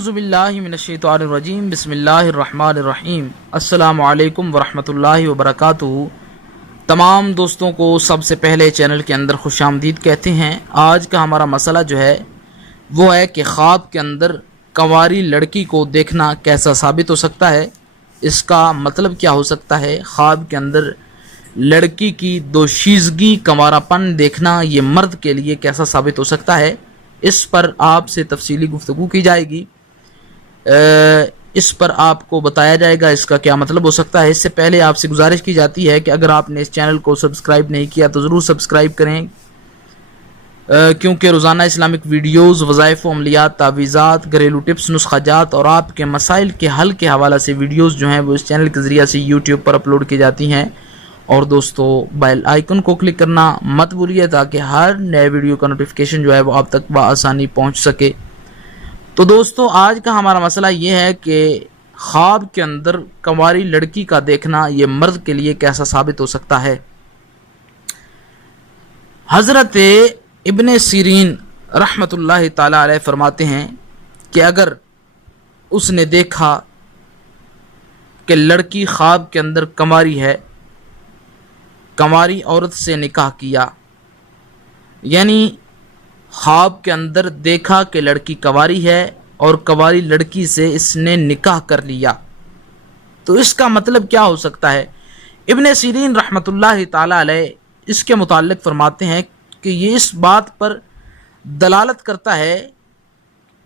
اعوذ باللہ من الشیطان الرجیم بسم اللہ الرحمن الرحیم السلام علیکم ورحمۃ اللہ وبرکاتہ۔ تمام دوستوں کو سب سے پہلے چینل کے اندر خوش آمدید کہتے ہیں۔ آج کا ہمارا مسئلہ جو ہے وہ ہے کہ خواب کے اندر کنواری لڑکی کو دیکھنا کیسا ثابت ہو سکتا ہے، اس کا مطلب کیا ہو سکتا ہے۔ خواب کے اندر لڑکی کی دوشیزگی کنوارا پن دیکھنا یہ مرد کے لیے کیسا ثابت ہو سکتا ہے، اس پر آپ سے تفصیلی گفتگو کی جائے گی۔ اس پر آپ کو بتایا جائے گا اس کا کیا مطلب ہو سکتا ہے۔ اس سے پہلے آپ سے گزارش کی جاتی ہے کہ اگر آپ نے اس چینل کو سبسکرائب نہیں کیا تو ضرور سبسکرائب کریں، کیونکہ روزانہ اسلامک ویڈیوز، وظائف و عملیات، تعویذات، گھریلو ٹپس، نسخہ جات اور آپ کے مسائل کے حل کے حوالہ سے ویڈیوز جو ہیں وہ اس چینل کے ذریعہ سے یوٹیوب پر اپلوڈ کی جاتی ہیں۔ اور دوستو بیل آئیکن کو کلک کرنا مت بھولیے تاکہ ہر نئے ویڈیو کا نوٹیفیکیشن جو ہے وہ آپ تک بآسانی پہنچ سکے۔ تو دوستو آج کا ہمارا مسئلہ یہ ہے کہ خواب کے اندر کنواری لڑکی کا دیکھنا یہ مرد کے لیے کیسا ثابت ہو سکتا ہے۔ حضرت ابن سیرین رحمۃ اللہ تعالی علیہ فرماتے ہیں کہ اگر اس نے دیکھا کہ لڑکی خواب کے اندر کنواری ہے، کنواری عورت سے نکاح کیا، یعنی خواب کے اندر دیکھا کہ لڑکی کنواری ہے اور کنواری لڑکی سے اس نے نکاح کر لیا، تو اس کا مطلب کیا ہو سکتا ہے۔ ابن سیرین رحمۃ اللہ تعالی علیہ اس کے متعلق فرماتے ہیں کہ یہ اس بات پر دلالت کرتا ہے،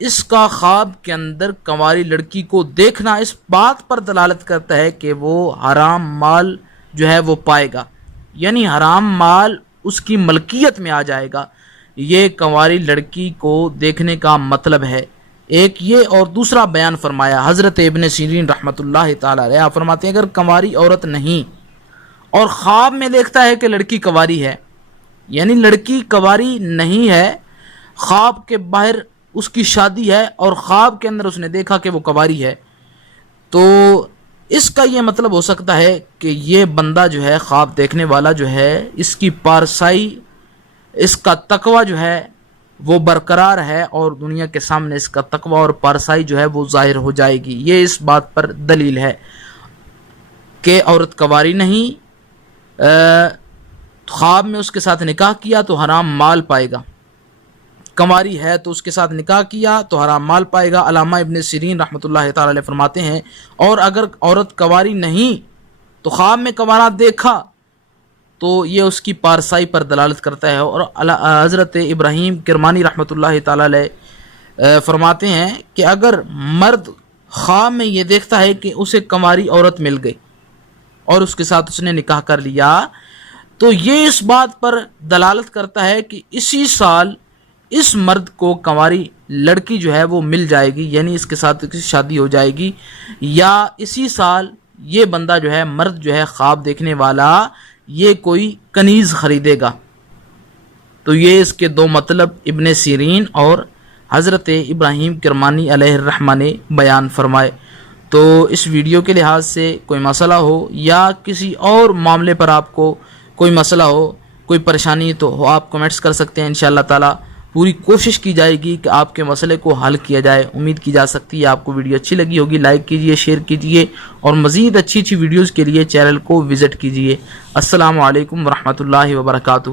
اس کا خواب کے اندر کنواری لڑکی کو دیکھنا اس بات پر دلالت کرتا ہے کہ وہ حرام مال جو ہے وہ پائے گا، یعنی حرام مال اس کی ملکیت میں آ جائے گا۔ یہ کنواری لڑکی کو دیکھنے کا مطلب ہے ایک یہ، اور دوسرا بیان فرمایا حضرت ابن سیرین رحمۃ اللہ تعالی علیہ فرماتے ہیں اگر کنواری عورت نہیں اور خواب میں دیکھتا ہے کہ لڑکی کنواری ہے، یعنی لڑکی کنواری نہیں ہے، خواب کے باہر اس کی شادی ہے اور خواب کے اندر اس نے دیکھا کہ وہ کنواری ہے، تو اس کا یہ مطلب ہو سکتا ہے کہ یہ بندہ جو ہے خواب دیکھنے والا جو ہے اس کی پارسائی، اس کا تقوی جو ہے وہ برقرار ہے اور دنیا کے سامنے اس کا تقوی اور پارسائی جو ہے وہ ظاہر ہو جائے گی۔ یہ اس بات پر دلیل ہے کہ عورت کنواری نہیں، خواب میں اس کے ساتھ نکاح کیا تو حرام مال پائے گا، کنواری ہے تو اس کے ساتھ نکاح کیا تو حرام مال پائے گا۔ علامہ ابن سیرین رحمۃ اللہ تعالی علیہ فرماتے ہیں اور اگر عورت کنواری نہیں تو خواب میں کنوارا دیکھا تو یہ اس کی پارسائی پر دلالت کرتا ہے۔ اور حضرت ابراہیم کرمانی رحمۃ اللہ تعالی علیہ فرماتے ہیں کہ اگر مرد خواب میں یہ دیکھتا ہے کہ اسے کنواری عورت مل گئی اور اس کے ساتھ اس نے نکاح کر لیا تو یہ اس بات پر دلالت کرتا ہے کہ اسی سال اس مرد کو کنواری لڑکی جو ہے وہ مل جائے گی، یعنی اس کے ساتھ شادی ہو جائے گی، یا اسی سال یہ بندہ جو ہے مرد جو ہے خواب دیکھنے والا یہ کوئی کنیز خریدے گا۔ تو یہ اس کے دو مطلب ابن سیرین اور حضرت ابراہیم کرمانی علیہ الرحمہ نے بیان فرمائے۔ تو اس ویڈیو کے لحاظ سے کوئی مسئلہ ہو یا کسی اور معاملے پر آپ کو کوئی مسئلہ ہو، کوئی پریشانی تو آپ کمنٹس کر سکتے ہیں، انشاءاللہ تعالی پوری کوشش کی جائے گی کہ آپ کے مسئلے کو حل کیا جائے۔ امید کی جا سکتی ہے آپ کو ویڈیو اچھی لگی ہوگی، لائک کیجئے، شیئر کیجئے اور مزید اچھی ویڈیوز کے لیے چینل کو وزٹ کیجئے۔ السلام علیکم ورحمۃ اللہ وبرکاتہ۔